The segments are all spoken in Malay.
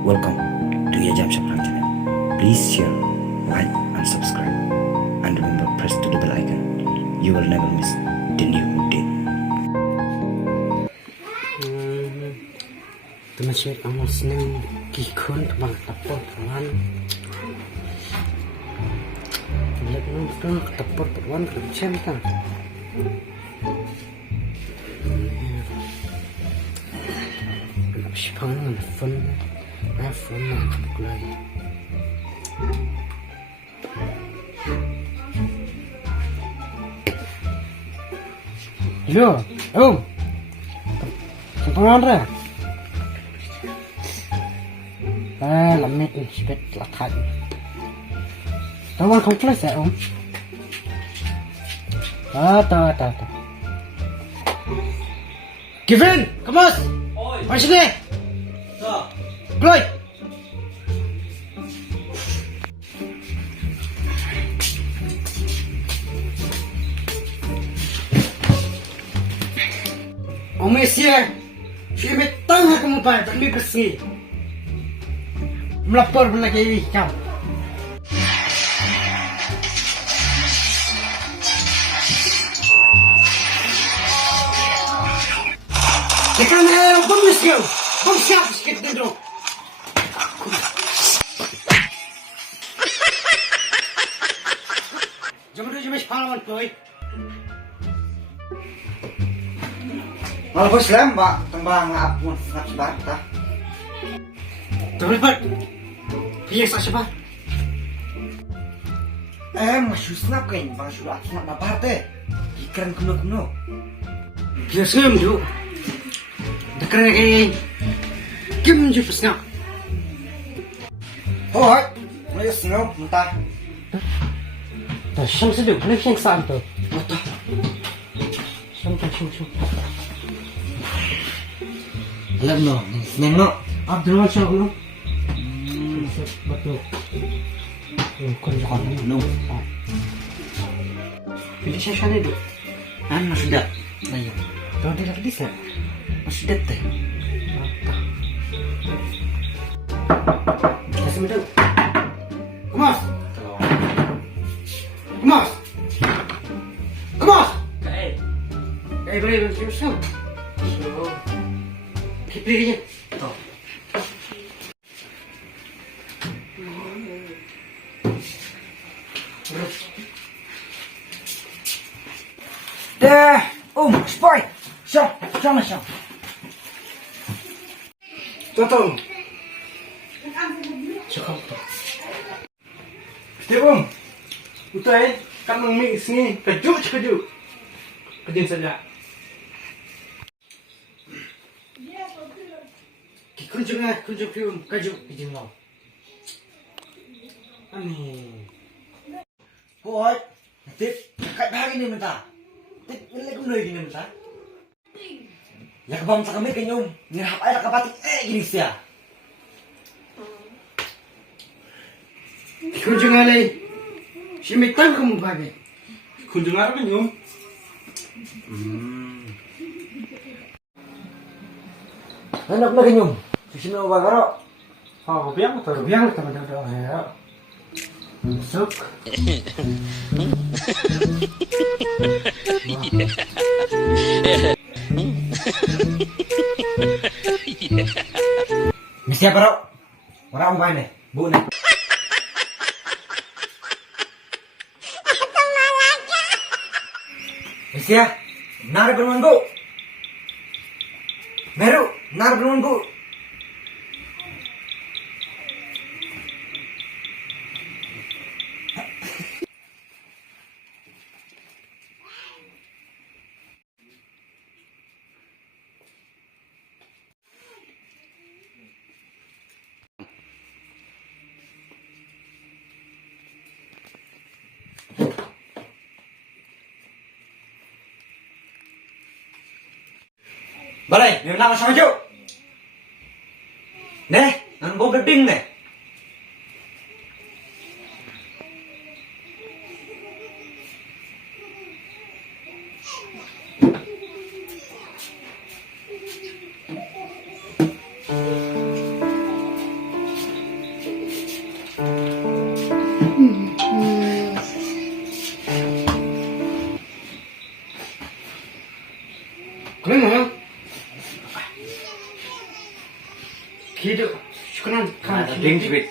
Welcome to your Jam Shapran channel. Please share, like and subscribe. And remember, press to the bell icon. You will never miss the new update. Teman-teman kamu senang kikun teman tepur teman. Lihat nonton tepur teman kerja kan. Sipangan phone lagi. Halo, Om. Sipangan dah. Lamit ni sepet lakat. Tahu kompleks ya, Om. Tahu. Kevin, kemas. Oi. Mari sini. Dah. Keluar. Om Mesia, saya metang kamu pai, tak boleh bersih. Melapor pun lagi kamu. Tekan bom Mesia, bom siap sikit dulu. Jom sepalan boy. Malah bos lem, Pak. Tembang ngap sebar ta. Terlibat. Biasa siapa? Masuk snap kan, bang sudah snap apa teh? Ikan kuno. Biasa mju. Dekat lagi. Kim je pesna. Hoi, mulai snap mentah. Dah syam sedih, boleh syam santai. Mata. Syam. Lem no, nengok. Abdul Syah lu. Betul. Kau jangan No. pilih saya sana dulu. Masih dah. Ayo. Kau dia lagi sah. Masih dah teh. Kasih mudah. Kemas. Boleh syam. Pilih je. Tuh. Dah, spy. Syam. Tuh. Cukup. Tiap utai kan mix ni kejut. Kejut saja. Kunjung film kaju kijing lo. Ani. Hoi. Tip, kat hari ni mentah. Tip, ni kum lagi ni mentah. Ya kabam sa kami kanyum. Nirhap ay nakabatik gini siya. Kunjung alay. Si mitang kamu bagi. Kunjung apa ni Om? Anak na kanyum. Sino ba karo? Biang tu. Biang teman teman ya. Masuk. Mesti apa ro? Orang umay ni, bu ni. Mesti ya? Nar bermangu. Meru, nar bermangu. Balai, ni nak sama juk. Neh, nang bom beding neh. Hidup. Syukuran. Nah, ding sibit.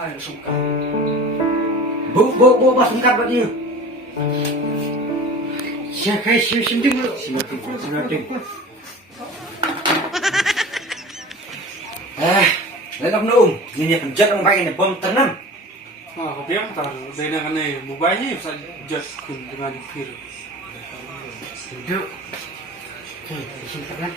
Ayo suka. Bu pas singkat buat dia. Siapa sim dulu. Simating. Lenak nung. Ini penjat orang pakai ini bom tenang. Kopi yang taruh. Dari kan nih, mobile bisa just kunjungan kiri. Duduk. Oke, simpan.